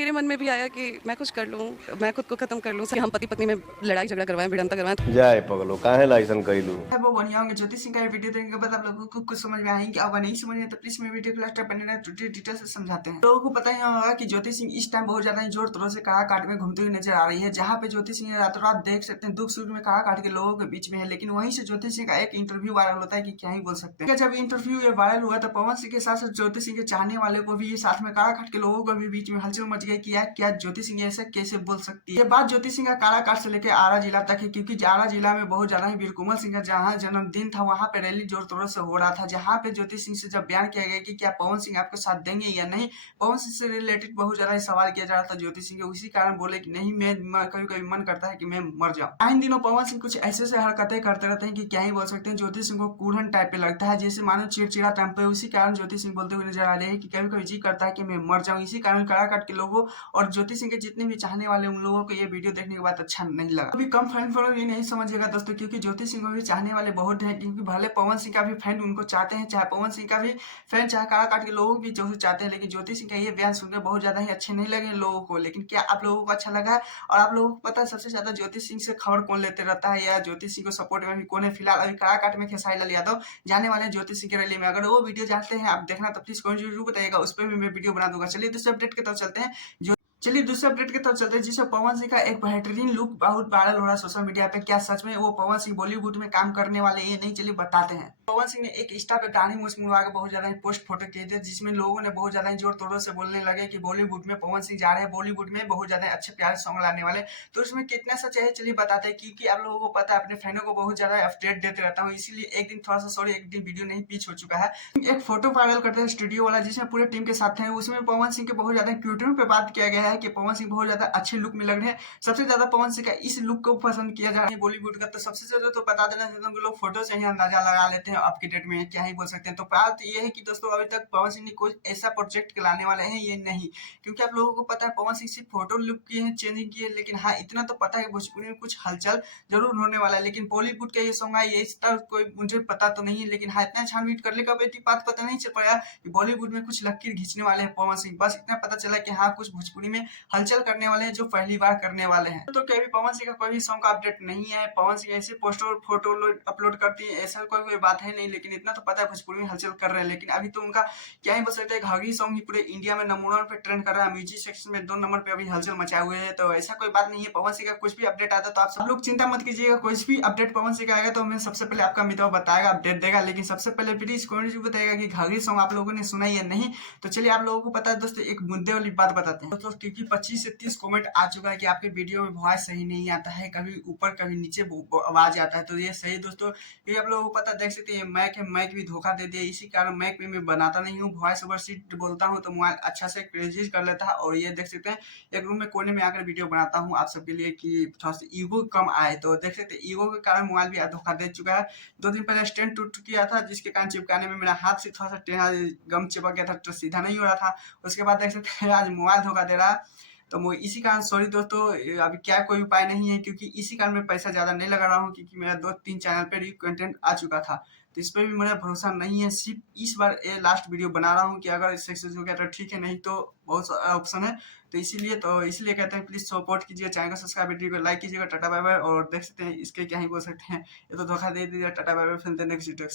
मेरे मन में भी आया कि मैं कुछ कर लूँ, मैं खुद को खत्म कर लूँ। हम पति-पत्नी में लड़ाई झगड़ा करवाएँ, भिड़ंता करवाएँ। जाए पगलो काहे लाइसन कैलू। वो बढ़िया होंगे। ज्योति सिंह का ये वीडियो देखने के बाद आप लोगों को कुछ समझ में आएंगे। अब नहीं समझ में तो प्लीज मेरे वीडियो को लास्ट तक बने रहे, डिटेल से समझाते हैं। लोगों को पता ही होगा कि ज्योति सिंह इस टाइम बहुत ज्यादा जोर तोरों से काड़ा काट में घूमती हुई नजर आ रही है। जहाँ पे ज्योति सिंह रातों रात देख सकते हैं दुख सुख में काड़ा काट के लोगों के बीच में है। लेकिन वहीं से ज्योति सिंह का एक इंटरव्यू वायरल होता है कि क्या ही बोल सकते हैं। जब इंटरव्यू ये वायरल हुआ तो पवन सिंह के साथ साथ ज्योति सिंह के चाहने वाले को भी साथ में काड़ा काट के लोगों को भी बीच में हलचल मच गई कि यार क्या ज्योति सिंह ऐसा कैसे बोल सकती है। ये बात ज्योति सिंह का काड़ा काट से लेकर आरा जिला तक है, क्योंकि आरा जिला में बहुत ज्यादा ही वीर कुंवर सिंह का जहाँ जन्मदिन था वहां पे रैली जोर तोरों से हो रहा था। जहां पे ज्योति सिंह से जब बयान किया गया कि क्या पवन सिंह आपको साथ देंगे या नहीं, पवन सिंह से रिलेटेड बहुत ज्यादा सवाल किया जा रहा था ज्योति सिंह के। उसी कारण बोले कि नहीं, मैं कभी कभी मन करता है कि मैं मर जाऊं। इन दिनों पवन सिंह कुछ ऐसे से हरकतें करते रहते हैं कि क्या ही बोल सकते हैं। ज्योति सिंह को कूढ़न टाइप पे लगता है, जैसे मानो चिड़चिड़ा टाइप पे। उसी कारण ज्योति सिंह बोलते हुए नजर आ रहे हैं कि कभी कभी जी करता है कि मैं मर जाऊं। इसी कारण कड़ा काट के लोगों और ज्योति सिंह के जितने भी चाहने वाले उन लोगों को ये वीडियो देखने के बाद अच्छा नहीं लगा। अभी कम फैन फॉलोअर ये नहीं समझिएगा दोस्तों, क्योंकि ज्योति सिंह को भी चाहने वाले बहुत हैं। क्योंकि भले पवन सिंह का भी फैन उनको चाहते हैं, चाहे पवन सिंह का भी फैन चाहे काड़ा काट के लोग भी जो चाहते हैं। लेकिन ज्योति सिंह का ये बयान सुनकर बहुत ज्यादा ही अच्छे नहीं लगे लोगों को। लेकिन क्या आप लोगों को अच्छा लगा है? और आप लोगों को पता है सबसे ज्यादा ज्योति सिंह से खबर कौन लेते रहता है, या ज्योति सिंह को सपोर्ट में भी कौन है? फिलहाल अभी काड़ा काट में खेसारी लाल यादव जाने वाले हैं ज्योति सिंह के रैली में। अगर वो वीडियो चाहते हैं आप देखना तो प्लीज कमेंट जरूर बताइएगा, उस पर भी मैं वीडियो बना दूंगा। चलिए दूसरे अपडेट की तरफ चलते हैं। चलिए दूसरे अपडेट की तरफ चलते हैं, जिसमें पवन सिंह का एक बेहतरीन लुक बहुत वायरल हो रहा है सोशल मीडिया पे। क्या सच में वो पवन सिंह बॉलीवुड में काम करने वाले ये नहीं? चलिए बताते हैं। पवन सिंह ने एक इंस्टा पे दाढ़ी मूछ मुड़वा के बहुत ज्यादा पोस्ट फोटो किए थे, जिसमें लोगों ने बहुत ज्यादा जोर तोड़ों से बोलने लगे कि बॉलीवुड में पवन सिंह जा रहे हैं, बॉलीवुड में बहुत ज्यादा अच्छे प्यारे सॉन्ग लाने वाले। तो उसमें कितना सच है चलिए बताते हैं, क्योंकि आप लोगों को पता है अपने फैनों को बहुत ज्यादा अपडेट देते रहता हूँ। इसीलिए एक दिन थोड़ा सा सॉरी, एक दिन वीडियो नहीं पीछ हो चुका है। एक फोटो वायरल करते हैं स्टूडियो वाला, जिसमें पूरे टीम के साथ है। उसमें पवन सिंह के बहुत ज्यादा क्यूटन पे बात किया गया है कि पवन सिंह बहुत ज्यादा अच्छे लुक में लग रहे हैं। सबसे ज्यादा पवन सिंह का इस लुक को पसंद किया जा रहा है बॉलीवुड का। तो सबसे ज्यादा तो बता देना चाहता हूँ कि लोग फोटो से ही अंदाजा लगा लेते हैं अब की डेट में, क्या ही बोल सकते हैं। तो बात ये है कि दोस्तों अभी तक पवन सिंह ने कोई ऐसा प्रोजेक्ट लाने वाले हैं ये नहीं, क्योंकि आप लोगों को पता है पवन सिंह सिर्फ फोटो लुक किए हैं, चेंजिंग किए। लेकिन हाँ इतना तो पता है भोजपुरी में कुछ हलचल जरूर होने वाला है। लेकिन बॉलीवुड का ये सॉन्ग है ये इसका कोई मुझे पता तो नहीं है। लेकिन हाँ इतना छानबीन कर लेगा बात पता नहीं चल पाया कि बॉलीवुड में कुछ लकीर खींचने वाले हैं पवन सिंह। बस इतना पता चला कि हाँ कुछ भोजपुरी में हलचल करने वाले हैं जो पहली बार करने वाले हैं। तो क्या भी पवन सिंह का कोई भी सॉन्ग का अपडेट नहीं है। पवन सिंह ऐसे पोस्टर फोटो अपलोड करती है, ऐसा कोई बात है नहीं। लेकिन इतना तो पता है भोजपुरी में हलचल कर रहे हैं। लेकिन अभी तो उनका क्या ही बोल सकते हैं, घाघरी सॉन्ग ही पूरे इंडिया में नंबर 1 पे ट्रेंड कर रहा है। म्यूजिक सेक्शन में 2 नंबर पे अभी हलचल मचाए हुए हैं। तो ऐसा कोई बात नहीं है। पवन सिंह का कुछ भी अपडेट आता है तो आप सब लोग चिंता मत कीजिएगा। कोई भी अपडेट पवन सिंह का आएगा तो मैं सबसे पहले आपका मित्र बताएगा, अपडेट देगा। लेकिन सबसे पहले प्लीज कमेंट में बताएगा कि घाघरी सॉन्ग आप लोगों ने सुना या नहीं। तो चलिए आप लोगों को पता है दोस्तों, एक मुद्दे वाली बात बताते हैं दोस्तों, क्योंकि 25 से 30 कमेंट आ चुका है कि आपके वीडियो में वॉइस सही नहीं आता है, कभी ऊपर कभी नीचे आवाज आता है। तो ये सही दोस्तों, ये आप लोगों को पता देख सकते हैं मैक है, मैक भी धोखा दे दिया। इसी कारण मैक में मैं बनाता नहीं हूँ, वॉइस ओवर सीट बोलता हूँ तो मोबाइल अच्छा से रजिस्टर कर लेता है। और ये देख सकते हैं एक रूम में कोने में आकर वीडियो बनाता हूँ आप सबके लिए कि थोड़ा सा ईगो कम आए। तो देख सकते हैं ईगो के कारण मोबाइल भी धोखा दे चुका है। 2 दिन पहले स्टैंड टूट गया था, जिसके कारण चिपकाने में मेरा हाथ से थोड़ा सा गम चिपक गया था, तो सीधा नहीं हो रहा था। उसके बाद देख सकते हैं आज मोबाइल धोखा दे रहा है। तो मैं इसी कारण सॉरी दोस्तों, अभी क्या कोई उपाय नहीं है, क्योंकि इसी कारण मैं पैसा ज़्यादा नहीं लगा रहा हूँ, क्योंकि मेरा 2-3 चैनल पे भी कंटेंट आ चुका था। तो इस पर भी मेरा भरोसा नहीं है। सिर्फ इस बार ये लास्ट वीडियो बना रहा हूँ कि अगर सक्सेस हो गया तो ठीक है, नहीं तो बहुत सारा ऑप्शन है। तो इसीलिए कहते हैं प्लीज़ सपोर्ट कीजिएगा, चैनल को सब्सक्राइब, वीडियो को लाइक कीजिएगा। Tata bye bye. और देख सकते हैं इसके क्या ही बोल सकते हैं, ये तो धोखा दे दिया। टाटा बाय बाय, फिर नेक्स्ट वीडियो।